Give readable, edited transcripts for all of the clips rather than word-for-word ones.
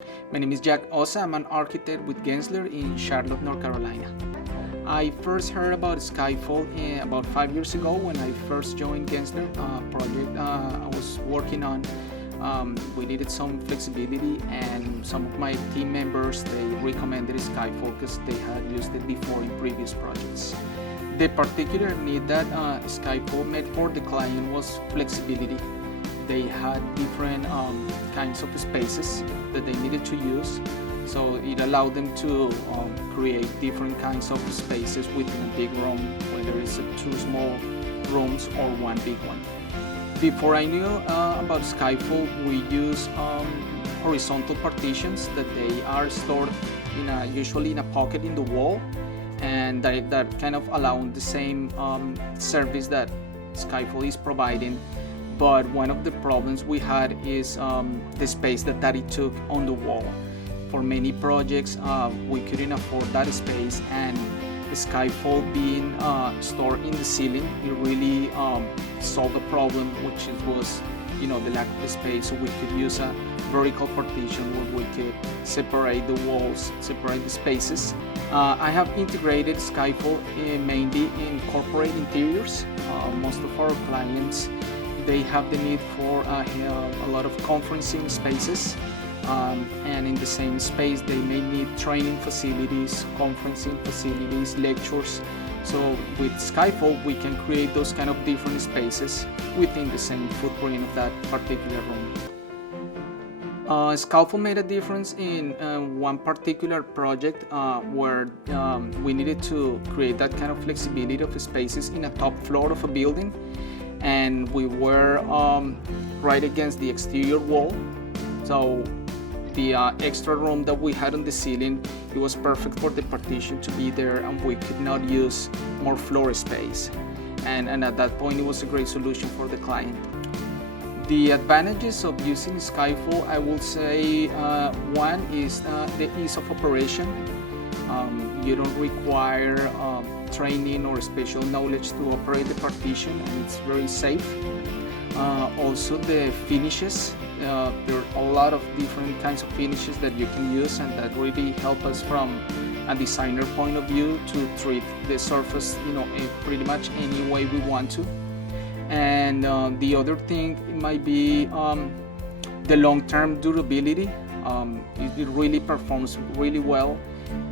My name is Ossa. I'm an architect with Gensler in Charlotte, North Carolina. I first heard about Skyfold about 5 years ago when I first joined Gensler project I was working on. We needed some flexibility, and some of my team members, they recommended Skyfold because they had used it before in previous projects. The particular need that Skyfold made for the client was flexibility. They had different kinds of spaces that they needed to use, so it allowed them to create different kinds of spaces within a big room, whether it's two small rooms or one big one. Before I knew about Skyfold, we use horizontal partitions that they are stored usually in a pocket in the wall, and that kind of allow the same service that Skyfold is providing. But one of the problems we had is the space that it took on the wall. For many projects, we couldn't afford that space, and the Skyfold being stored in the ceiling, it really solved the problem, which was the lack of the space. So we could use a vertical partition where we could separate the walls, separate the spaces. I have integrated Skyfold mainly in corporate interiors. Most of our clients, they have the need for a lot of conferencing spaces, and in the same space they may need training facilities, conferencing facilities, lectures. So with Skyfold we can create those kind of different spaces within the same footprint of that particular room. Skyfold made a difference in one particular project where we needed to create that kind of flexibility of spaces in a top floor of a building, and we were right against the exterior wall. So the extra room that we had on the ceiling, it was perfect for the partition to be there, and we could not use more floor space. And at that point, it was a great solution for the client. The advantages of using Skyfold, I will say one is the ease of operation. You don't require training or special knowledge to operate the partition, and it's very safe. Also the finishes, there are a lot of different kinds of finishes that you can use, and that really help us from a designer point of view to treat the surface pretty much any way we want to. And the other thing might be the long-term durability. It really performs really well.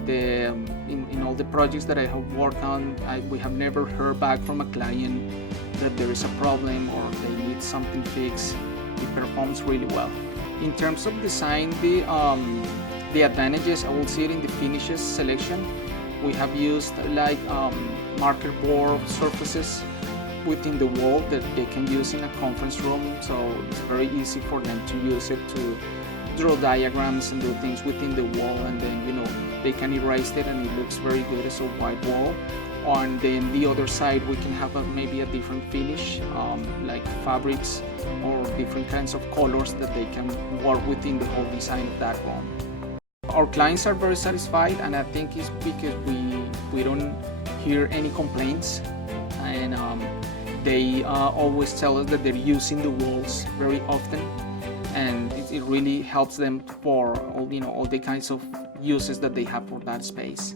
In all the projects that I have worked on, we have never heard back from a client that there is a problem or they need something fixed. It performs really well. In terms of design, the advantages, I will see it in the finishes selection. We have used like marker board surfaces within the wall that they can use in a conference room, so it's very easy for them to use it to draw diagrams and do things within the wall, and then they can erase it and it looks very good as a white wall. And then the other side, we can have maybe a different finish, like fabrics or different kinds of colors that they can work within the whole design of that room. Our clients are very satisfied, and I think it's because we don't hear any complaints, and they always tell us that they're using the walls very often, and it really helps them for all the kinds of uses that they have for that space.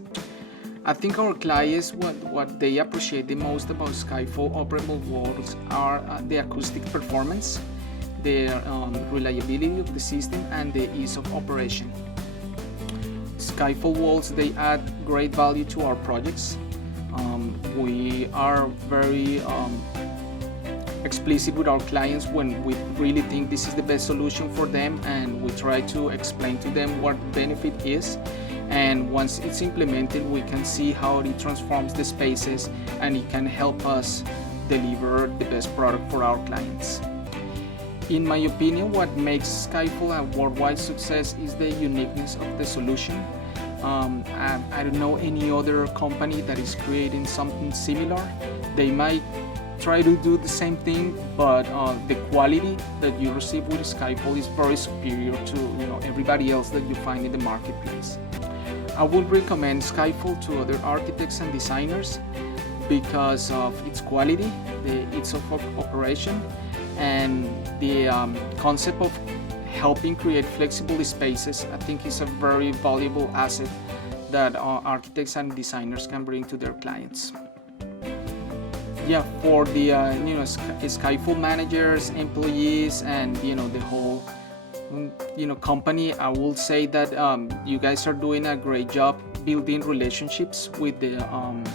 I think our clients, what they appreciate the most about Skyfold operable walls are the acoustic performance, the reliability of the system, and the ease of operation. Skyfold walls, they add great value to our projects. We are very explicit with our clients when we really think this is the best solution for them, and we try to explain to them what the benefit is. And once it's implemented, we can see how it transforms the spaces, and it can help us deliver the best product for our clients. In my opinion, what makes Skyfold a worldwide success is the uniqueness of the solution. I don't know any other company that is creating something similar. They might try to do the same thing, but the quality that you receive with Skyfold is very superior to everybody else that you find in the marketplace. I would recommend Skyfold to other architects and designers because of its quality, the ease of operation, and the concept of helping create flexible spaces, I think is a very valuable asset that architects and designers can bring to their clients. Yeah, for the Skyfold managers, employees, and the whole company, I will say that you guys are doing a great job building relationships with the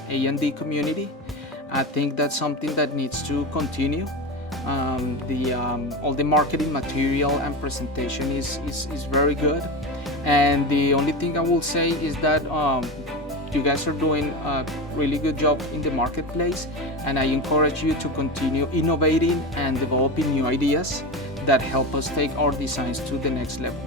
A&D community. I think that's something that needs to continue. All the marketing material and presentation is very good, and the only thing I will say is that you guys are doing a really good job in the marketplace, and I encourage you to continue innovating and developing new ideas that help us take our designs to the next level.